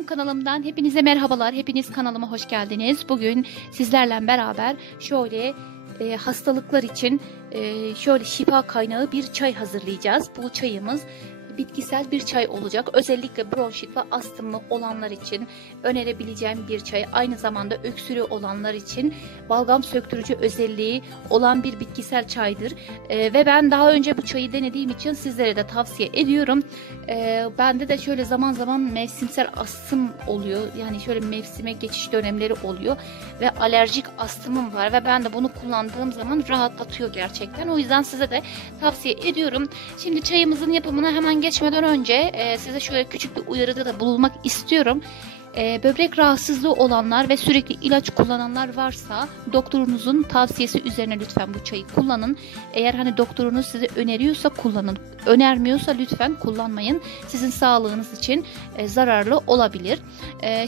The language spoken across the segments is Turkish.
YouTube kanalımdan hepinize merhabalar. Hepiniz kanalıma hoş geldiniz. Bugün sizlerle beraber şöyle hastalıklar için şöyle şifa kaynağı bir çay hazırlayacağız. Bu çayımız bitkisel bir çay olacak. Özellikle bronşit ve astımlı olanlar için önerebileceğim bir çay. Aynı zamanda öksürüğü olanlar için balgam söktürücü özelliği olan bir bitkisel çaydır. Ve ben daha önce bu çayı denediğim için sizlere de tavsiye ediyorum. Bende de şöyle zaman zaman mevsimsel astım oluyor. Yani şöyle mevsime geçiş dönemleri oluyor. Ve alerjik astımım var. Ve ben de bunu kullandığım zaman rahatlatıyor gerçekten. O yüzden size de tavsiye ediyorum. Şimdi çayımızın yapımına hemen geçmeden önce size şöyle küçük bir uyarıda da bulunmak istiyorum. Böbrek rahatsızlığı olanlar ve sürekli ilaç kullananlar varsa doktorunuzun tavsiyesi üzerine lütfen bu çayı kullanın. Eğer hani doktorunuz size öneriyorsa kullanın. Önermiyorsa lütfen kullanmayın. Sizin sağlığınız için zararlı olabilir.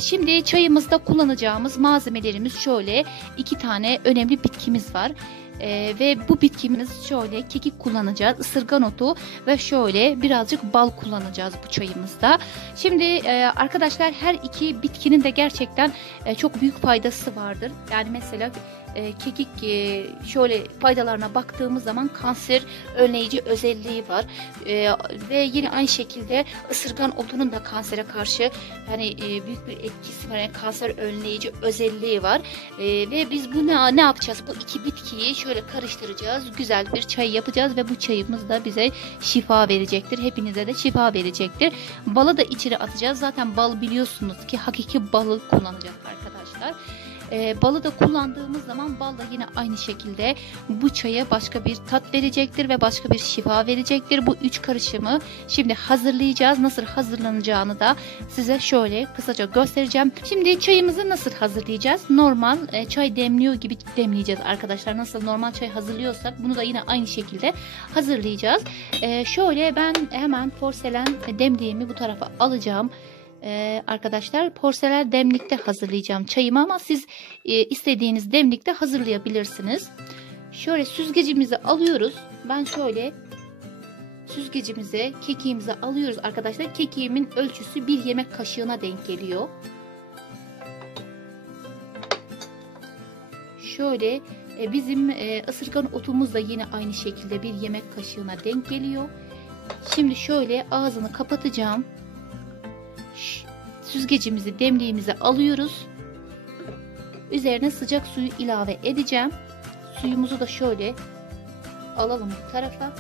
Şimdi çayımızda kullanacağımız malzemelerimiz şöyle 2 tane önemli bitkimiz var. Ve bu bitkimiz şöyle kekik kullanacağız, ısırgan otu ve şöyle birazcık bal kullanacağız bu çayımızda. Şimdi arkadaşlar her iki bitkinin de gerçekten çok büyük faydası vardır. Yani mesela kekik şöyle faydalarına baktığımız zaman kanser önleyici özelliği var. Ve yine aynı şekilde ısırgan otunun da kansere karşı yani büyük bir etkisi var. Yani kanser önleyici özelliği var. Ve biz bu ne yapacağız? Bu iki bitkiyi şöyle karıştıracağız. Güzel bir çay yapacağız ve bu çayımız da bize şifa verecektir. Hepinize de şifa verecektir. Balı da içine atacağız. Zaten bal biliyorsunuz ki hakiki balı kullanacağız arkadaşlar. Balı da kullandığımız zaman bal da yine aynı şekilde bu çaya başka bir tat verecektir ve başka bir şifa verecektir. Bu 3 karışımı şimdi hazırlayacağız. Nasıl hazırlanacağını da size şöyle kısaca göstereceğim. Şimdi çayımızı nasıl hazırlayacağız? Normal çay demliyor gibi demleyeceğiz arkadaşlar. Nasıl normal çay hazırlıyorsak bunu da yine aynı şekilde hazırlayacağız. Şöyle ben hemen porselen demliğimi bu tarafa alacağım. Arkadaşlar porselen demlikte hazırlayacağım çayımı ama siz istediğiniz demlikte hazırlayabilirsiniz. Şöyle süzgecimizi alıyoruz. Ben şöyle süzgecimize kekiğimizi alıyoruz arkadaşlar. Kekiğimin ölçüsü 1 yemek kaşığına denk geliyor. Şöyle bizim ısırgan otumuz da yine aynı şekilde 1 yemek kaşığına denk geliyor. Şimdi şöyle ağzını kapatacağım. Süzgecimizi demliğimize alıyoruz. Üzerine sıcak suyu ilave edeceğim. Suyumuzu da şöyle alalım bu tarafa.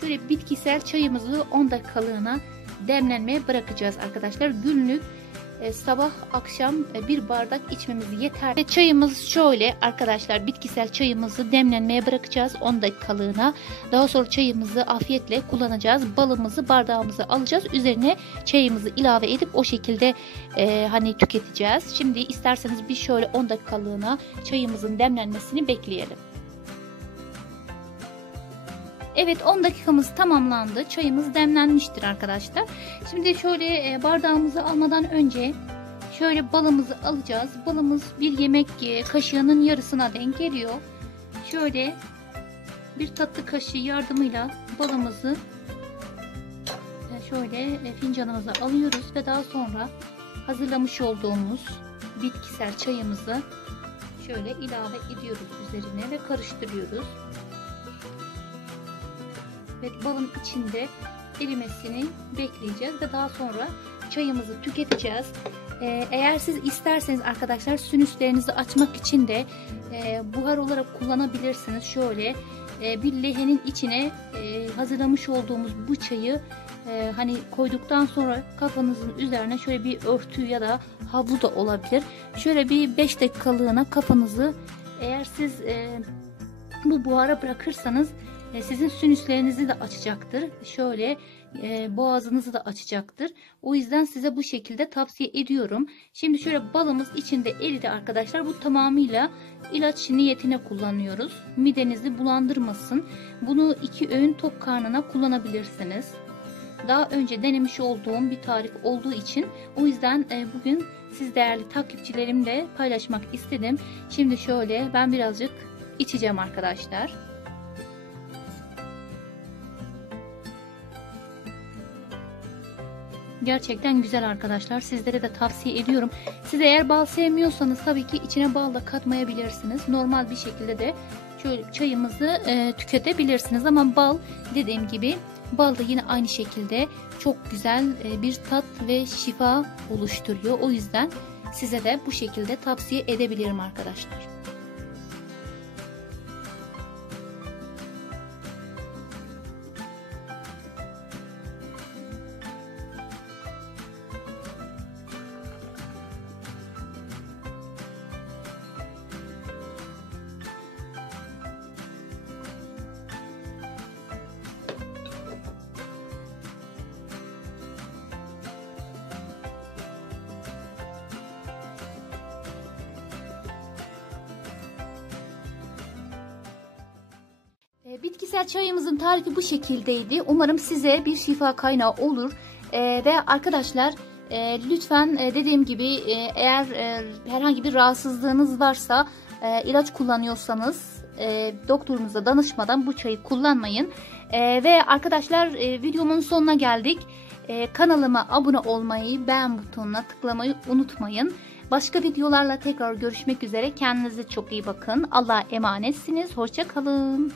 Şöyle bitkisel çayımızı 10 dakikalığına demlenmeye bırakacağız arkadaşlar. Günlük sabah akşam 1 bardak içmemiz yeter. Çayımız şöyle arkadaşlar, bitkisel çayımızı demlenmeye bırakacağız 10 dakikalığına. Daha sonra çayımızı afiyetle kullanacağız. Balımızı bardağımıza alacağız. Üzerine çayımızı ilave edip o şekilde hani tüketeceğiz. Şimdi isterseniz bir şöyle 10 dakikalığına çayımızın demlenmesini bekleyelim. Evet, 10 dakikamız tamamlandı. Çayımız demlenmiştir arkadaşlar. Şimdi şöyle bardağımızı almadan önce şöyle balımızı alacağız. Balımız 1 yemek kaşığının yarısına denk geliyor. Şöyle bir tatlı kaşığı yardımıyla balımızı şöyle fincanımıza alıyoruz ve daha sonra hazırlamış olduğumuz bitkisel çayımızı şöyle ilave ediyoruz üzerine ve karıştırıyoruz. Evet, balın içinde erimesini bekleyeceğiz ve daha sonra çayımızı tüketeceğiz. Eğer siz isterseniz arkadaşlar sinüslerinizi açmak için de buhar olarak kullanabilirsiniz. Şöyle bir lehenin içine hazırlamış olduğumuz bu çayı hani koyduktan sonra kafanızın üzerine şöyle bir örtü ya da havlu da olabilir. Şöyle bir 5 dakikalığına kafanızı eğer siz bu buhara bırakırsanız sizin sinüslerinizi de açacaktır. Şöyle boğazınızı da açacaktır. O yüzden size bu şekilde tavsiye ediyorum. Şimdi şöyle balımız içinde eridi arkadaşlar. Bu tamamıyla ilaç niyetine kullanıyoruz. Midenizi bulandırmasın. Bunu 2 öğün tok karnına kullanabilirsiniz. Daha önce denemiş olduğum bir tarif olduğu için o yüzden bugün siz değerli takipçilerimle paylaşmak istedim. Şimdi şöyle ben birazcık içeceğim arkadaşlar. Gerçekten güzel arkadaşlar. Sizlere de tavsiye ediyorum. Siz eğer bal sevmiyorsanız tabii ki içine bal da katmayabilirsiniz. Normal bir şekilde de şöyle çayımızı tüketebilirsiniz. Ama bal, dediğim gibi, bal da yine aynı şekilde çok güzel bir tat ve şifa oluşturuyor. O yüzden size de bu şekilde tavsiye edebilirim arkadaşlar. Bitkisel çayımızın tarifi bu şekildeydi. Umarım size bir şifa kaynağı olur. Ve arkadaşlar lütfen dediğim gibi eğer herhangi bir rahatsızlığınız varsa, ilaç kullanıyorsanız doktorunuza danışmadan bu çayı kullanmayın. Ve arkadaşlar videomun sonuna geldik. Kanalıma abone olmayı, beğen butonuna tıklamayı unutmayın. Başka videolarla tekrar görüşmek üzere. Kendinize çok iyi bakın. Allah'a emanetsiniz. Hoşça kalın.